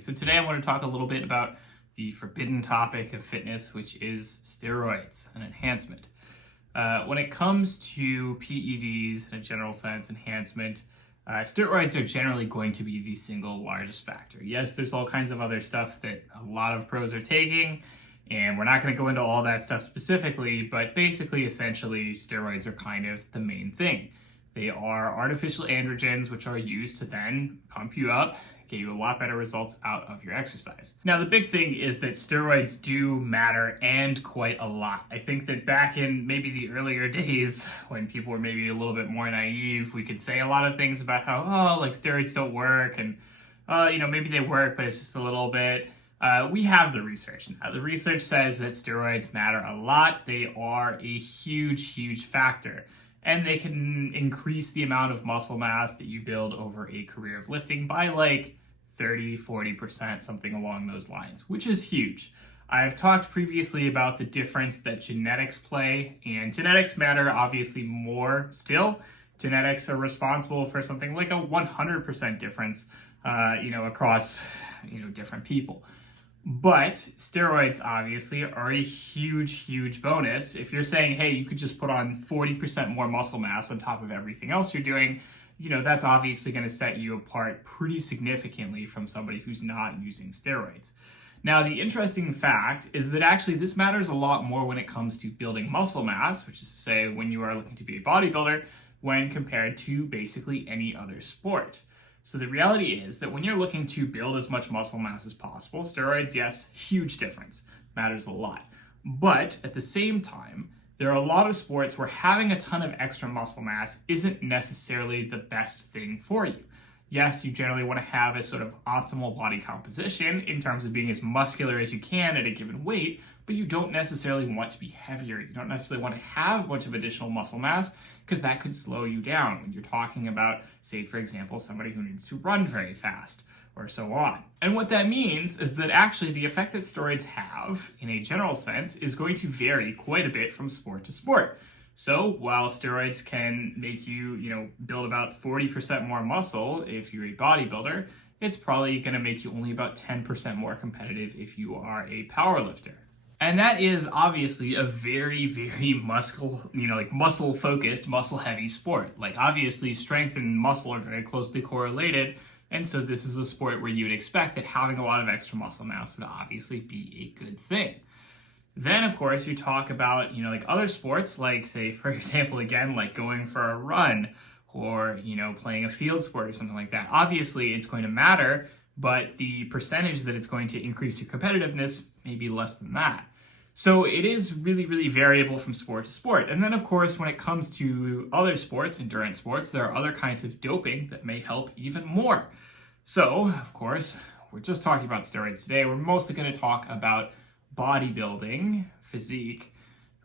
So today I want to talk a little bit about the forbidden topic of fitness, which is steroids and enhancement. When it comes to PEDs in a general sense, enhancement, steroids are generally going to be the single largest factor. Yes, there's all kinds of other stuff that a lot of pros are taking, and we're not going to go into all that stuff specifically, but basically, essentially, steroids are kind of the main thing. They are artificial androgens, which are used to then pump you up, get you a lot better results out of your exercise. Now, the big thing is that steroids do matter, and quite a lot. I think that back in maybe the earlier days, when people were maybe a little bit more naive, we could say a lot of things about how, like steroids don't work, and maybe they work, but it's just a little bit. We have the research now. The research says that steroids matter a lot. They are a huge, huge factor. And they can increase the amount of muscle mass that you build over a career of lifting by like 30, 40%, something along those lines, which is huge. I've talked previously about the difference that genetics play, and genetics matter obviously more still. Genetics are responsible for something like a 100% difference, across, different people. But steroids obviously are a huge, huge bonus. If you're saying, hey, you could just put on 40% more muscle mass on top of everything else you're doing, that's obviously going to set you apart pretty significantly from somebody who's not using steroids. Now, the interesting fact is that actually this matters a lot more when it comes to building muscle mass, which is to say when you are looking to be a bodybuilder, when compared to basically any other sport. So the reality is that when you're looking to build as much muscle mass as possible, steroids, yes, huge difference, matters a lot. But at the same time, there are a lot of sports where having a ton of extra muscle mass isn't necessarily the best thing for you. Yes, you generally want to have a sort of optimal body composition in terms of being as muscular as you can at a given weight, but you don't necessarily want to be heavier. You don't necessarily want to have a bunch of additional muscle mass because that could slow you down when you're talking about, say, for example, somebody who needs to run very fast or so on. And what that means is that actually the effect that steroids have in a general sense is going to vary quite a bit from sport to sport. So while steroids can make you, build about 40% more muscle if you're a bodybuilder, it's probably going to make you only about 10% more competitive if you are a powerlifter. And that is obviously a very, very muscle-focused, muscle-heavy sport. Like, obviously, strength and muscle are very closely correlated, and so this is a sport where you would expect that having a lot of extra muscle mass would obviously be a good thing. Then, of course, you talk about, other sports, like, say, for example, again, like going for a run or, playing a field sport or something like that. Obviously, it's going to matter, but the percentage that it's going to increase your competitiveness may be less than that. So it is really, really variable from sport to sport. And then, of course, when it comes to other sports, endurance sports, there are other kinds of doping that may help even more. So, of course, we're just talking about steroids today. We're mostly going to talk about bodybuilding, physique,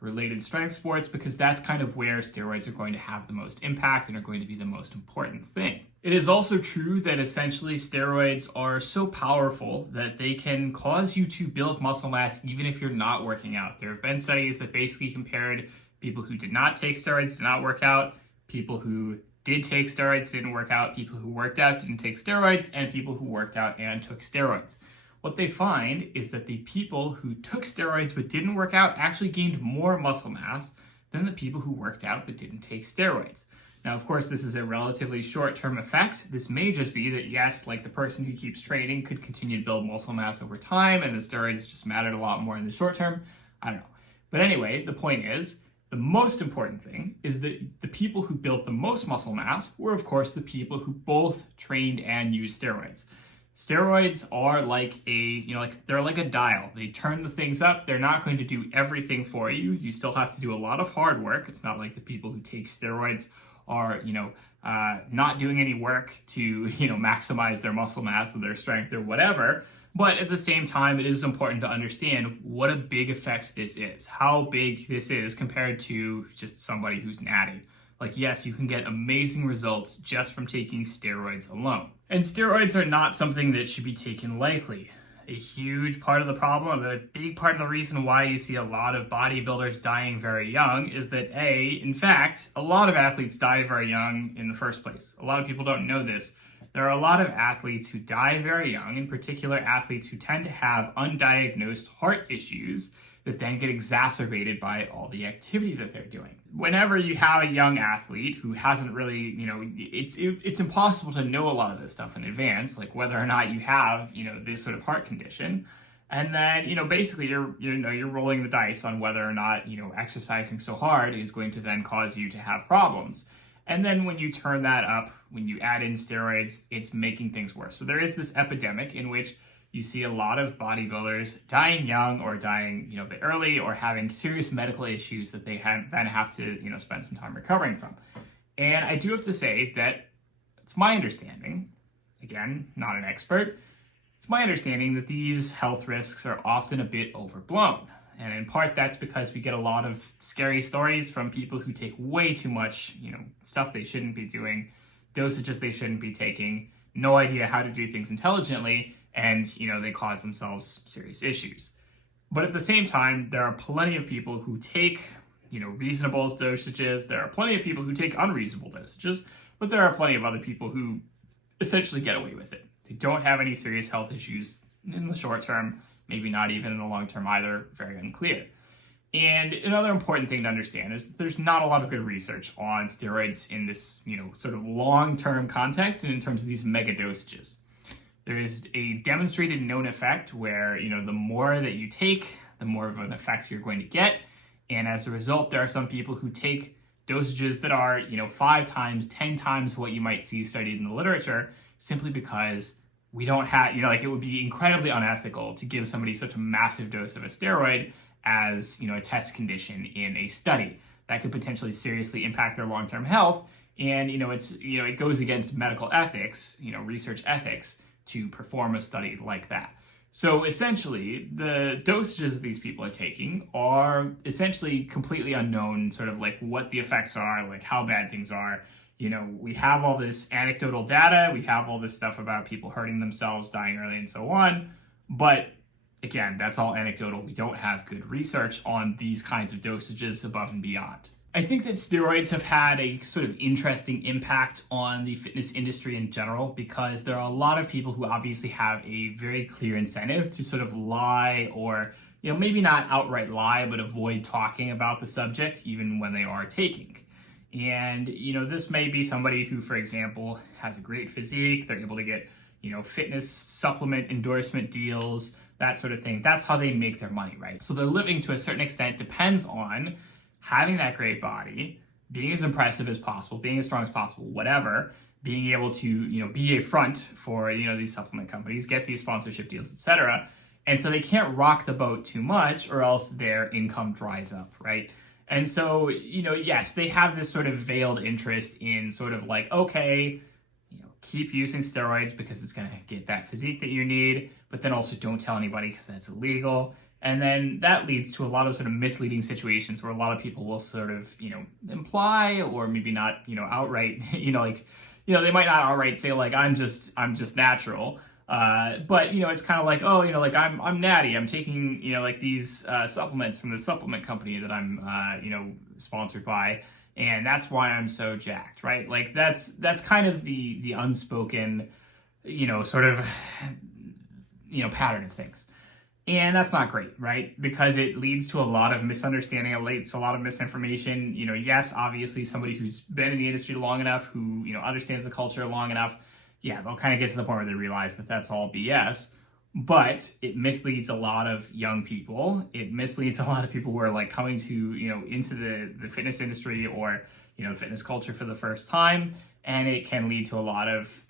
related strength sports, because that's kind of where steroids are going to have the most impact and are going to be the most important thing. It is also true that essentially steroids are so powerful that they can cause you to build muscle mass even if you're not working out. There have been studies that basically compared people who did not take steroids, did not work out, people who did take steroids, didn't work out, people who worked out, didn't take steroids, and people who worked out and took steroids. What they find is that the people who took steroids but didn't work out actually gained more muscle mass than the people who worked out but didn't take steroids. Now, of course, this is a relatively short-term effect. This may just be that, yes, like the person who keeps training could continue to build muscle mass over time, and the steroids just mattered a lot more in the short term. I don't know. But anyway, the point is, the most important thing is that the people who built the most muscle mass were, of course, the people who both trained and used steroids. Steroids are like they're like a dial. They turn the things up. They're not going to do everything for you. You still have to do a lot of hard work. It's not like the people who take steroids are, not doing any work to, maximize their muscle mass or their strength or whatever. But at the same time, it is important to understand what a big effect this is, how big this is compared to just somebody who's natty. Like, yes, you can get amazing results just from taking steroids alone. And steroids are not something that should be taken lightly. A huge part of the problem, a big part of the reason why you see a lot of bodybuilders dying very young is that in fact, a lot of athletes die very young in the first place. A lot of people don't know this. there are a lot of athletes who die very young, in particular athletes who tend to have undiagnosed heart issues that then get exacerbated by all the activity that they're doing. Whenever you have a young athlete who hasn't really, it's impossible to know a lot of this stuff in advance, like whether or not you have, this sort of heart condition. And then, basically you're rolling the dice on whether or not, exercising so hard is going to then cause you to have problems. And then when you turn that up, when you add in steroids, it's making things worse. So there is this epidemic in which you see a lot of bodybuilders dying young or dying, a bit early, or having serious medical issues that they then have to, spend some time recovering from. And I do have to say that it's my understanding, again, not an expert, it's my understanding that these health risks are often a bit overblown. And in part, that's because we get a lot of scary stories from people who take way too much, stuff they shouldn't be doing, dosages they shouldn't be taking, no idea how to do things intelligently, and, they cause themselves serious issues. But at the same time, there are plenty of people who take, reasonable dosages. There are plenty of people who take unreasonable dosages, but there are plenty of other people who essentially get away with it. They don't have any serious health issues in the short term, maybe not even in the long term either, very unclear. And another important thing to understand is that there's not a lot of good research on steroids in this, sort of long-term context and in terms of these mega dosages. There is a demonstrated known effect where, the more that you take, the more of an effect you're going to get. And as a result, there are some people who take dosages that are, 5 times, 10 times what you might see studied in the literature, simply because we don't have, it would be incredibly unethical to give somebody such a massive dose of a steroid as, a test condition in a study. That could potentially seriously impact their long-term health. And, it goes against medical ethics, research ethics, to perform a study like that. So essentially, the dosages these people are taking are essentially completely unknown, sort of like what the effects are, like how bad things are. We have all this anecdotal data, we have all this stuff about people hurting themselves, dying early, and so on. But again, that's all anecdotal. We don't have good research on these kinds of dosages above and beyond. I think that steroids have had a sort of interesting impact on the fitness industry in general, because there are a lot of people who obviously have a very clear incentive to sort of lie, or, maybe not outright lie, but avoid talking about the subject even when they are taking. And, this may be somebody who, for example, has a great physique, they're able to get, fitness supplement endorsement deals, that sort of thing. That's how they make their money, right? So their living, to a certain extent, depends on having that great body, being as impressive as possible, being as strong as possible, whatever, being able to, be a front for, these supplement companies, get these sponsorship deals, etc. And so they can't rock the boat too much, or else their income dries up, right? And so, yes, they have this sort of veiled interest in sort of like, okay, keep using steroids because it's going to get that physique that you need, but then also don't tell anybody because that's illegal. And then that leads to a lot of sort of misleading situations where a lot of people will sort of, imply, or maybe not, outright, they might not outright say like, I'm just natural. But, it's kind of like, oh, like I'm natty. I'm taking, like these supplements from the supplement company that I'm, sponsored by. And that's why I'm so jacked, right? Like that's kind of the unspoken, sort of, pattern of things. And that's not great, right? Because it leads to a lot of misunderstanding. It leads to a lot of misinformation. Yes, obviously somebody who's been in the industry long enough, who, understands the culture long enough, yeah, they'll kind of get to the point where they realize that that's all BS. But it misleads a lot of young people. It misleads a lot of people who are like coming to, into the fitness industry or, fitness culture for the first time. And it can lead to a lot of,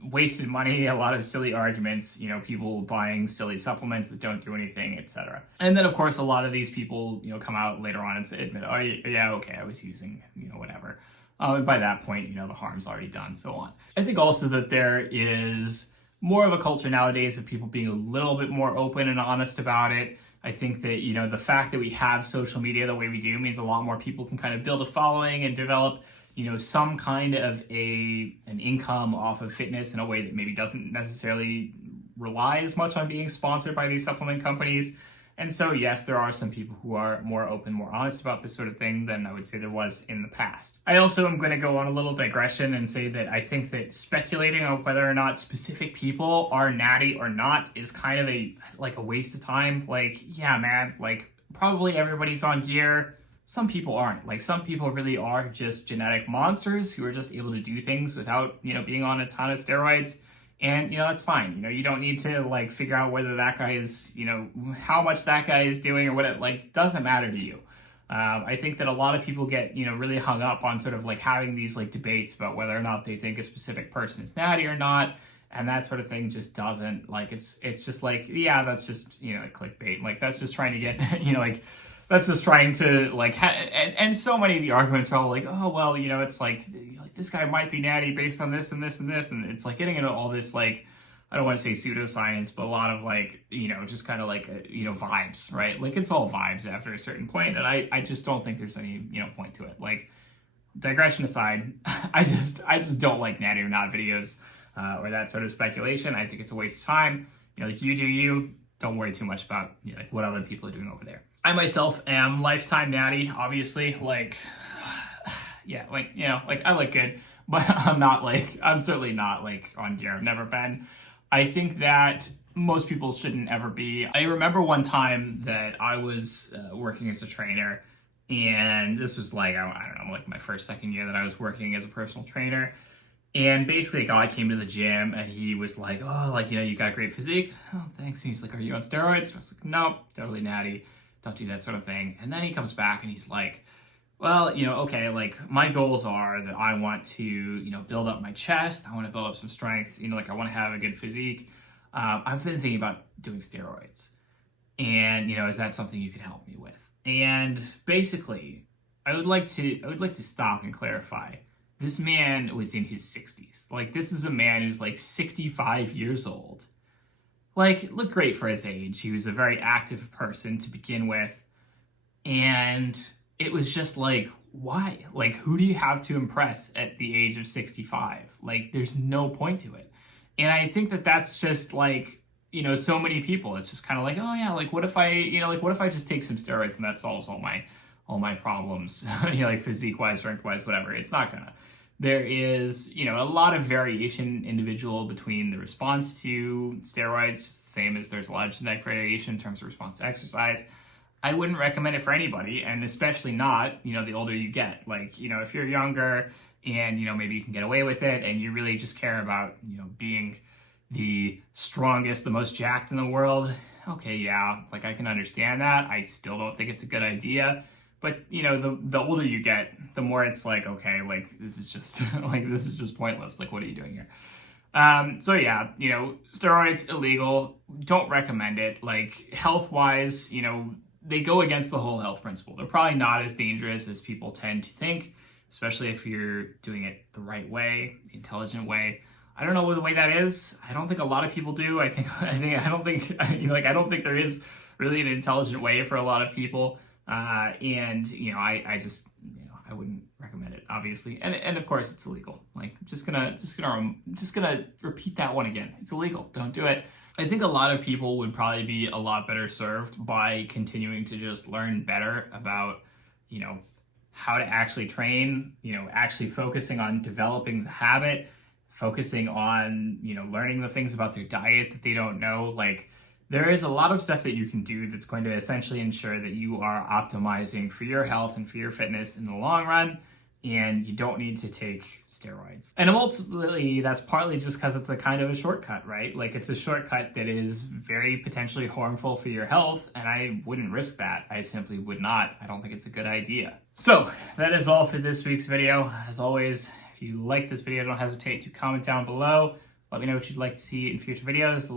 wasted money, a lot of silly arguments, people buying silly supplements that don't do anything, etc. And then, of course, a lot of these people, come out later on and admit, oh, yeah, okay, I was using, whatever. And by that point, the harm's already done, so on. I think also that there is more of a culture nowadays of people being a little bit more open and honest about it. I think that, the fact that we have social media the way we do means a lot more people can kind of build a following and develop some kind of an income off of fitness in a way that maybe doesn't necessarily rely as much on being sponsored by these supplement companies. And so, yes, there are some people who are more open, more honest about this sort of thing than I would say there was in the past. I also am going to go on a little digression and say that I think that speculating on whether or not specific people are natty or not is kind of a waste of time. Like, yeah, man, like probably everybody's on gear. Some people aren't. Like, some people really are just genetic monsters who are just able to do things without, being on a ton of steroids. And, it's fine. You don't need to, figure out whether that guy is, how much that guy is doing or what it, doesn't matter to you. I think that a lot of people get, really hung up on sort of, having these, debates about whether or not they think a specific person is natty or not. And that sort of thing just doesn't, it's just yeah, that's just, clickbait. That's just trying to get, that's just trying to, and so many of the arguments are all oh, well, it's this guy might be natty based on this and this and this. And it's getting into all this, I don't want to say pseudoscience, but a lot of just kind of vibes, right? It's all vibes after a certain point. And I just don't think there's any, point to it. Digression aside, I just don't like natty or not videos or that sort of speculation. I think it's a waste of time. You do you. Don't worry too much about what other people are doing over there. I myself am lifetime natty, obviously. Yeah, I look good, but I'm certainly not on gear. I've never been. I think that most people shouldn't ever be. I remember one time that I was working as a trainer, and this was I don't know, my first, second year that I was working as a personal trainer. And basically a guy came to the gym and he was oh, you got a great physique. Oh, thanks. And he's are you on steroids? And I was nope, totally natty. Don't do that sort of thing. And then he comes back and he's well, okay, my goals are that I want to, build up my chest. I want to build up some strength. I want to have a good physique. I've been thinking about doing steroids. And, is that something you could help me with? And basically, I would like to stop and clarify. This man was in his 60s. This is a man who's 65 years old. Looked great for his age. He was a very active person to begin with. And it was just why? Who do you have to impress at the age of 65? There's no point to it. And I think that that's just so many people. It's just kind of oh yeah, what if I just take some steroids and that solves all my problems, physique-wise, strength-wise, whatever. It's not gonna. There is, a lot of variation individual between the response to steroids, just the same as there's a lot of genetic variation in terms of response to exercise. I wouldn't recommend it for anybody, and especially not, the older you get. If you're younger and, maybe you can get away with it and you really just care about, being the strongest, the most jacked in the world, okay, yeah, I can understand that. I still don't think it's a good idea. But, the older you get, the more it's okay, this is just, this is just pointless. What are you doing here? So yeah, steroids, illegal, don't recommend it. Health-wise, they go against the whole health principle. They're probably not as dangerous as people tend to think, especially if you're doing it the right way, the intelligent way. I don't know what the way that is. I don't think a lot of people do. I don't think there is really an intelligent way for a lot of people. And I just, I wouldn't recommend it, obviously. And of course it's illegal. Just gonna repeat that one again. It's illegal. Don't do it. I think a lot of people would probably be a lot better served by continuing to just learn better about, how to actually train, actually focusing on developing the habit, focusing on, learning the things about their diet that they don't know. There is a lot of stuff that you can do that's going to essentially ensure that you are optimizing for your health and for your fitness in the long run, and you don't need to take steroids. And ultimately, that's partly just because it's a kind of a shortcut, right? It's a shortcut that is very potentially harmful for your health, and I wouldn't risk that. I simply would not. I don't think it's a good idea. So that is all for this week's video. As always, if you like this video, don't hesitate to comment down below. Let me know what you'd like to see in future videos.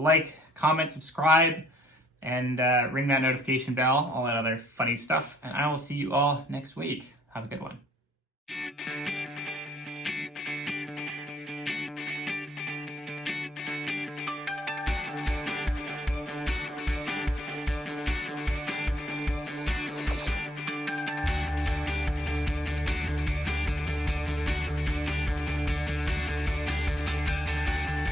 Comment, subscribe, and ring that notification bell, all that other funny stuff. And I will see you all next week. Have a good one.